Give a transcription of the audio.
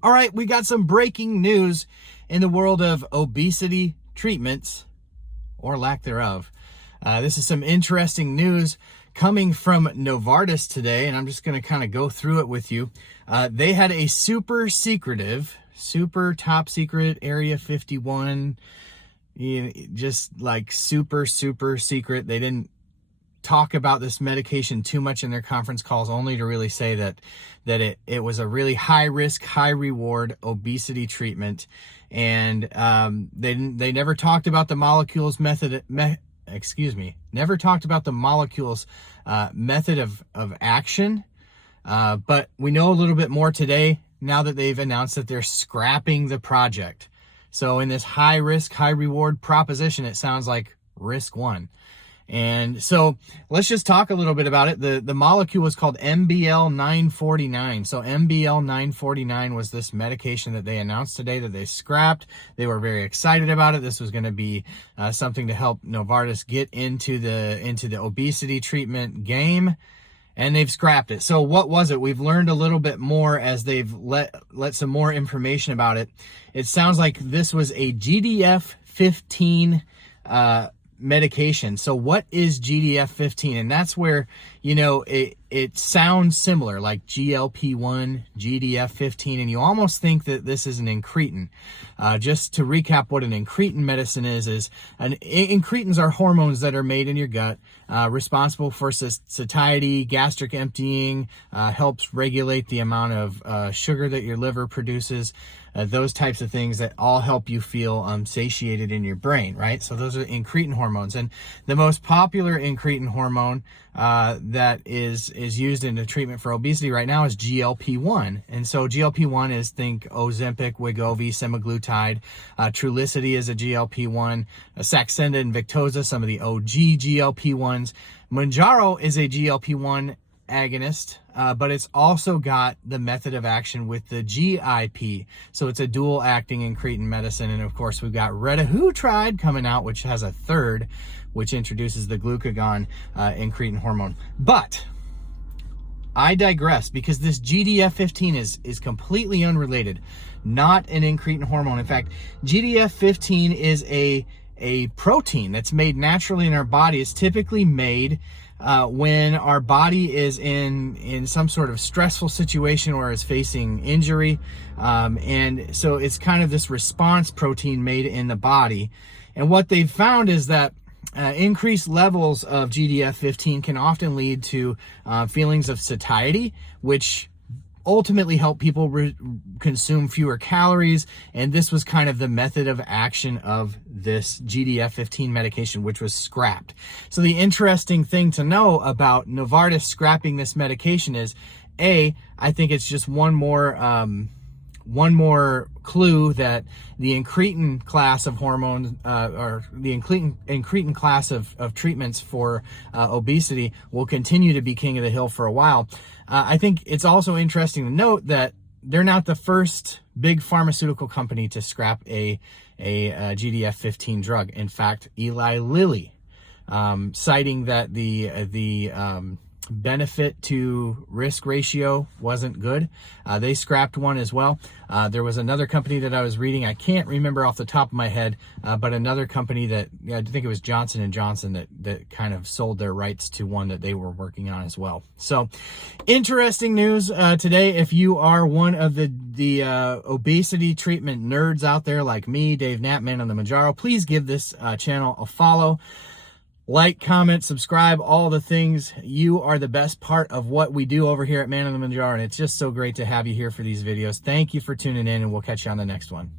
All right, we got some breaking news in the world of obesity treatments, or lack thereof. This is some interesting news coming from Novartis today, and I'm just going to kind of go through it with you. They had a super top secret, Area 51, just like super secret. They didn't talk about this medication too much in their conference calls, only to really say that it was a really high risk, high reward obesity treatment. And they never talked about the molecules method of action. But we know a little bit more today now that they've announced that they're scrapping the project. So in this high risk, high reward proposition, it sounds like risk one. And so let's just talk a little bit about it. The molecule was called MBL 949. So MBL 949 was this medication that they announced today that they scrapped. They were very excited about it. This was going to be something to help Novartis get into the obesity treatment game, and they've scrapped it. So what was it? We've learned a little bit more as they've let some more information about it. It sounds like this was a GDF-15 medication. So what is GDF-15? And that's where, it sounds similar, like GLP-1, GDF-15, and you almost think that this is an incretin. Just to recap what an incretin medicine is incretins are hormones that are made in your gut, responsible for satiety, gastric emptying, helps regulate the amount of sugar that your liver produces, those types of things that all help you feel satiated in your brain, right? So those are incretin hormones. And the most popular incretin hormone that is used in the treatment for obesity right now is GLP-1. And so GLP-1 is, think Ozempic, Wegovy, semaglutide. Trulicity is a GLP-1. Saxenda and Victoza, some of the OG GLP-1s. Mounjaro is a GLP-1 agonist, but it's also got the method of action with the GIP. So it's a dual acting incretin medicine. And of course, we've got retatrutide coming out, which has a third, which introduces the glucagon incretin hormone. But I digress, because this GDF-15 is completely unrelated, not an incretin hormone. In fact, GDF-15 is a protein that's made naturally in our body. It's typically made when our body is in some sort of stressful situation or is facing injury. And so it's kind of this response protein made in the body. And what they've found is that increased levels of GDF-15 can often lead to feelings of satiety, which ultimately help people consume fewer calories. And this was kind of the method of action of this GDF-15 medication, which was scrapped. So the interesting thing to know about Novartis scrapping this medication is, I think it's just one more clue that the incretin class of hormones, or the incretin class of treatments for obesity will continue to be king of the hill for a while. I think it's also interesting to note that they're not the first big pharmaceutical company to scrap a GDF-15 drug. In fact, Eli Lilly, citing that the benefit to risk ratio wasn't good, they scrapped one as well. There was another company that I was reading, I can't remember off the top of my head, but another company that, I think it was Johnson & Johnson, that kind of sold their rights to one that they were working on as well. So interesting news today. If you are one of the obesity treatment nerds out there like me, Dave Knapman on the Mounjaro, please give this channel a follow. Like, comment, subscribe, all the things. You are the best part of what we do over here at Man on the Mounjaro, and it's just so great to have you here for these videos. Thank you for tuning in, and we'll catch you on the next one.